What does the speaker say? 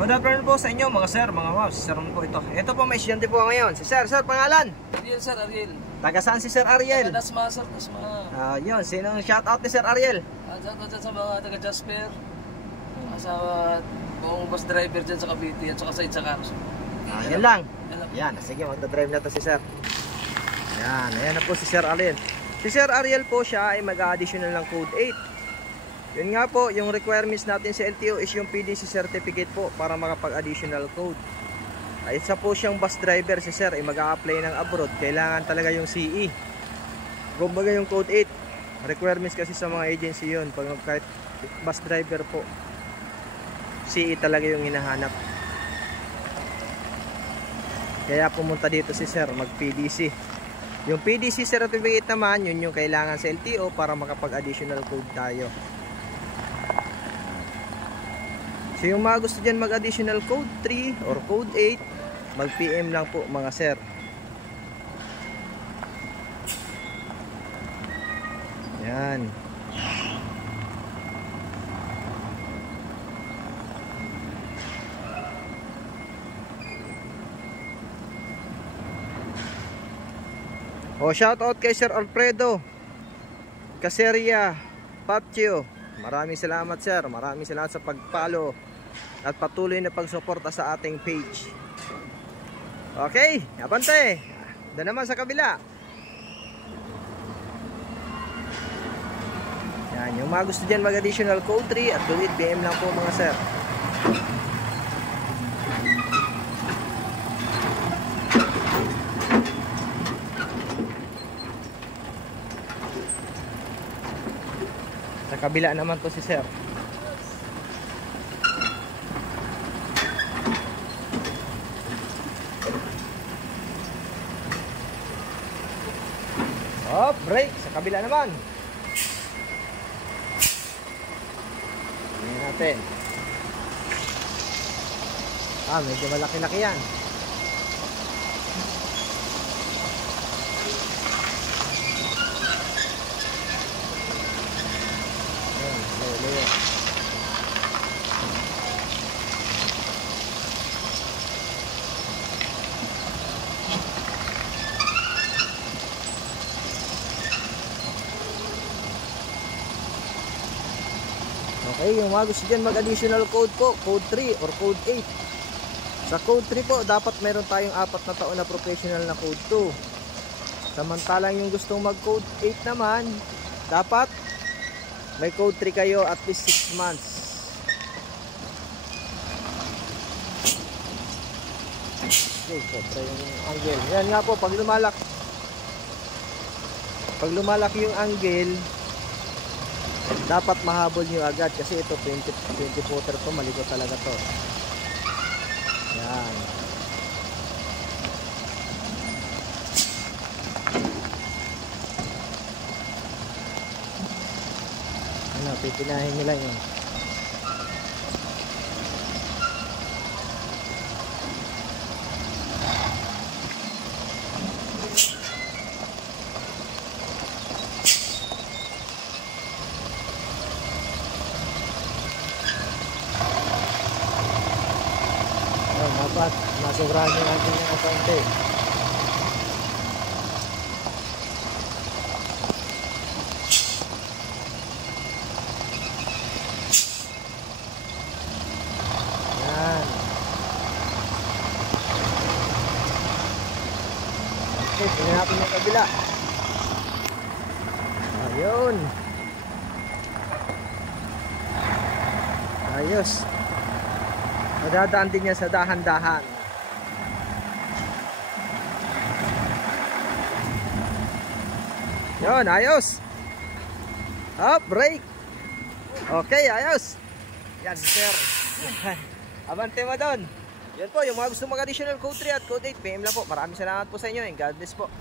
Good afternoon po sa inyo mga sir, mga ma'am. Si Sir po ito. Ito po may estudyante po ngayon. Si Sir, pangalan? Ariel, Sir Ariel. Taga saan si Sir Ariel? Taga Dasma, Sir Dasma. Yun, sinong shout out ni Sir Ariel? Shout out dyan sa mga taga Jasper. Sa buong bus driver dyan sa Cavite at saka sa Itsakar. Yan lang. Yan, sige, magdadrive na to si Sir. Yan, ayan na po si Sir Ariel. Si Sir Ariel po siya ay mag-additional ng code 8. Yun nga po, yung requirements natin sa LTO is yung PDC certificate po para makapag-additional code. Ay isa po siyang bus driver si Sir ay mag-a-apply ng abroad. Kailangan talaga yung CE. Kumbaga yung code 8. Requirements kasi sa mga agency yun. Pag kahit bus driver po, CE talaga yung hinahanap. Kaya pumunta dito si Sir mag-PDC. Yung PDC certificate naman, yun yung kailangan sa LTO para makapag-additional code tayo. So yung mga gusto dyan mag-additional code 3 or code 8, mag-PM lang po mga sir. Yan. O shout out kay Sir Alfredo Caseria Patio. Maraming salamat sir. Maraming salamat sa pag-follow at patuloy na pagsuporta sa ating page. Okay, abante. Doon naman sa kabila. Yan, yung mga gusto dyan mag-additional code 3 at code 8, PM lang po mga sir. Sa kabila naman po si Sir. Oh, break. Sa kabila naman. Tingnan natin. Medyo malaki-laki yan. Okay, yung mga gusto dyan mag-additional code po, code 3 or code 8. Sa code 3 po, dapat meron tayong 4 na taon na professional na code 2. Samantalang yung gustong mag-code 8 naman, dapat may code 3 kayo at least 6 months. Okay, so try yung angle. Yan nga po, pag lumalaki yung angle, dapat mahabol nyo agad kasi ito 20 footer to, malikot talaga to. Yan. Ano, pipinahin nyo lang yun. Dapat masobrahan yung ating konti. Yan. Okay, tingnan natin yung kabila. Ayun. Ayos. Madadaan din niya sa dahan-dahan. Yun, ayos. Up, break. Okay, ayos. Yan, sir. Abante mo doon. Yan po, yung mga gusto mag-additional code 3 at code 8, PM lang po. Maraming salamat po sa inyo and God bless po.